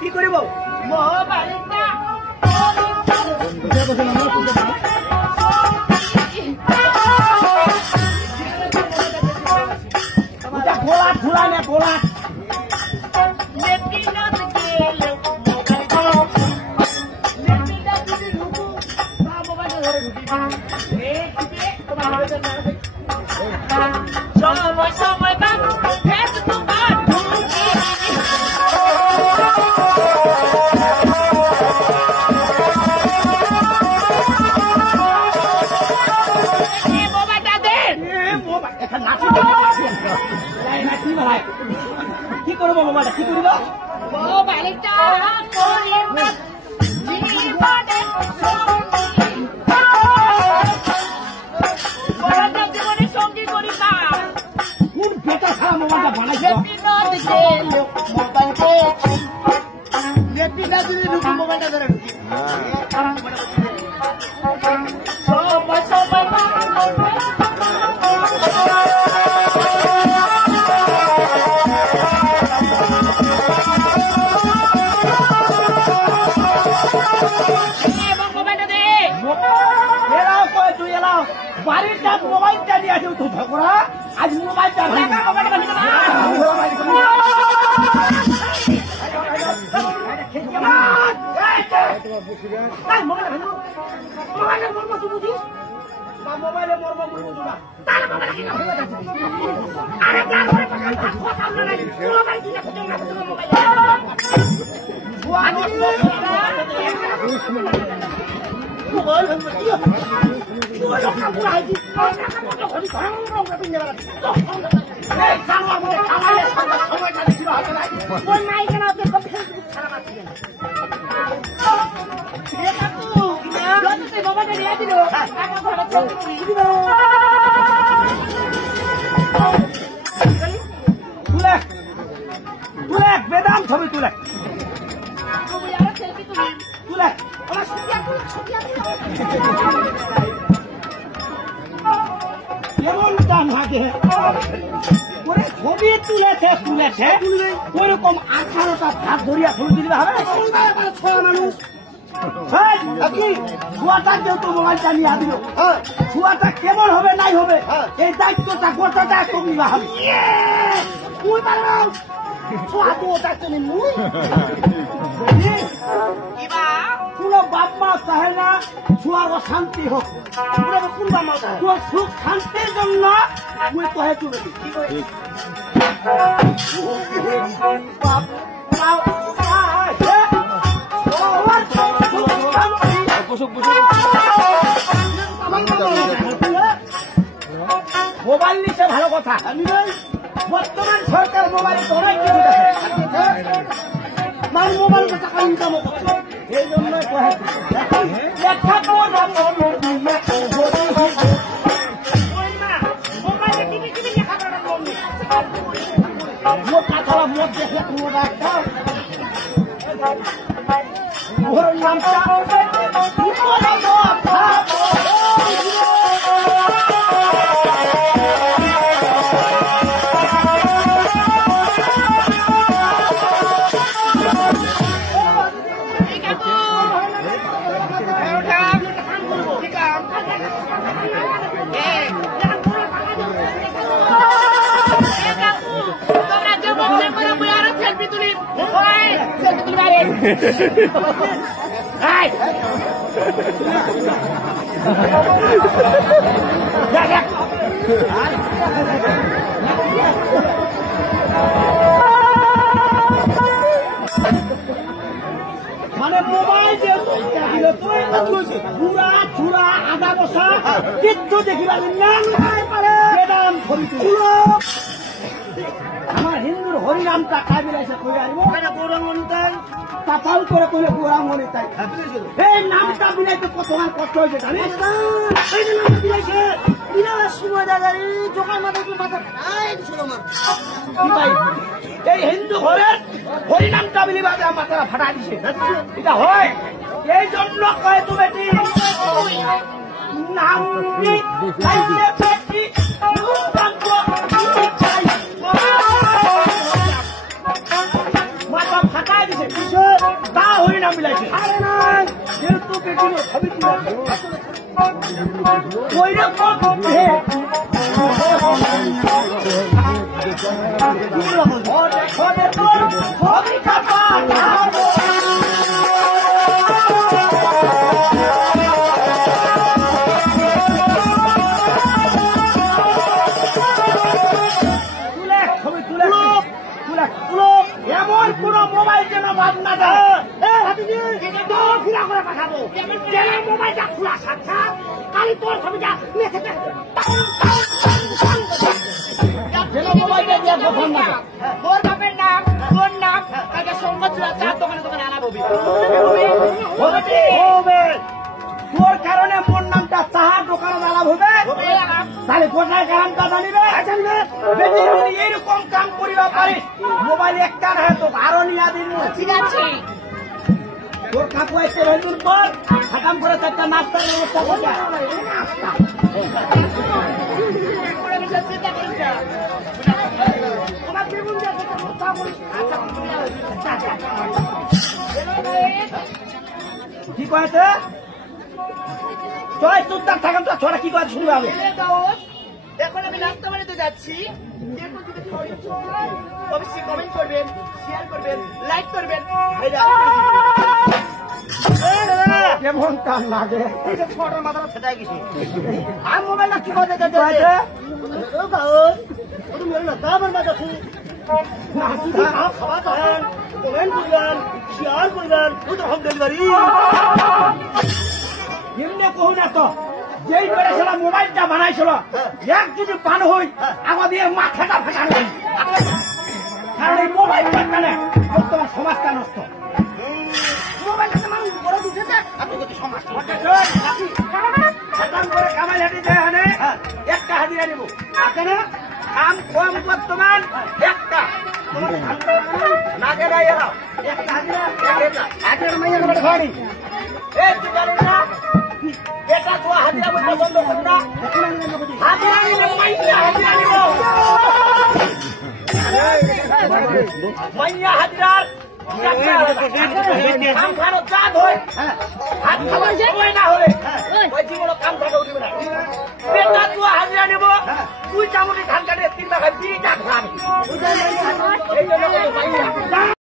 কি কৰিব মোবাইলটা গোলা খোলা নে গোলা সময় কি করব মোবাইলটা কি করব মোবাইলটা জীবনে সঙ্গী করি না কোন বেটা খারাপ মোবাইলটা বানাইছে মোবাইলটা ধরে বাড়ির যা মোবাইলটা নিয়ে আসে তো ঝগড়া আজ মোবাইলটা মোবাইলে মরবো বুঝবো না বেদাম ছবি তুলে তুলে কেমন দাম লাগে ছবি তুলেছে ওরকম 18টা ভাত ধরিয়া ছবি দিলে হবে ছয় মানুষ ছুয়াটা যেহেতু মোবাইলটা নিয়ে আসলো ছুয়াটা কেমন হবে নাই হবে এই দায়িত্বটা গোটাটা কমিবা হবে তুই পারো ছুয়া তো দায়িত্ব নেই মুই কোন বাপ মা চাহে না ছুয়ার অশান্তি হোক কোন বাপ মা চাহে তোর সুখ শান্তির জন্য মুই কহে তুলে মোবাইল নিচ্ছে ভালো কথা বর্তমান সরকার মোবাইল অনেক কিছু দেখে মানে মোবাইল টাকা ইনকাম করছে এই জন্য মত দেখে ওর নামটা মানে মোবাইল বুড়া চূড়া আদা বসা কিচ্ছু দেখিবা আমার হিন্দুর হরিনামটা খাই বিলাইছে কই আইব গৌরাঙ্গনি তাই তাপাল করে কইলে গৌরাঙ্গনি তাই এই নামটা বিলাইতে কতবার কষ্ট হয়েছে জানিস এই নামটা বিলাইছে বিরাট সময় দাদারি জোকার মাথা খাই দিছিল আমার কি ভাই এই হিন্দু ঘরের হরিনামটা বিলিবাদে মাথা ফাটা দিছে এটা হয় এই জন্য কয় তুমি বেটি নাম বেটি মাথা ফাটা দিছে নাম বিলাইছে আরে না যেহেতু বেটির ছবি তুলে ওই রকম ঘরে তোর ছবি কাপা এমন কোন মোবাইল যেন বাদ না যায় পাঠাবো মোবাইলটা খোলা সাচ্ছা কালি তোর ছবিটা তোর বাপের নাম তোর নাম তাকে সম্মত চার দোকানে দোকানে আনা ববি তোর কারণে মোর নামটা চাহার দোকানে আলাপ হবে তাহলে কোথায় কামটা জানিবে এইরকম কাম করিবা পারিস মোবাইল একটা না তো আরো নিয়া দিন ঠিক আছে তোর কাকু এসে রইলুর পর খাতাম করে একটা নাস্তার ব্যবস্থা করবে কি কয়েছে চয় চুপচাপ থাকেন তো ছোড়া কি করে শুনবে হবে এখন আমি নাস্তা বানাতে যাচ্ছি অবশ্যই কমেন্ট করবেন শেয়ার করবেন লাইক করবেন কেমন কান লাগে ফটোর মাথা সেটাই গেছি আর মোবাইলটা কি করে খাওয়া খাবেন কমেন্ট করবেন শেয়ার করবেন হোম ডেলিভারি এমনি কহু না তো যেই করে সেটা মোবাইলটা বানাইছিল এক যদি পান হই আমাদের মাথাটা ফাঁকা নেই কারণ এই মোবাইলটার কারণে বর্তমান সমাজটা নষ্ট মোবাইলটা মানুষ বড় দিতেছে আপনি কত সমাজ করে কামাই হাঁটি যায় হানে একটা হাজিরা নেব আছে না কাম কম বর্তমান একটা নাগেরা এরা একটা হাজিরা আগের মাইয়ের মধ্যে ঘড়ি এই তুই জানিস না এটা তো হাজিরা পছন্দ করি না হাজিরা নিলে মাইয়া হাজিরা নিব মাইয়া হাজিরার কাম খানো চাঁদ হয় হাত খাওয়ার সময় না হলে ওই জীবন কাম থাকে উঠবে না বেটা তুই হাজিরা নেব তুই চামড়ি ধান কাটে 3 টাকা 2 টাকা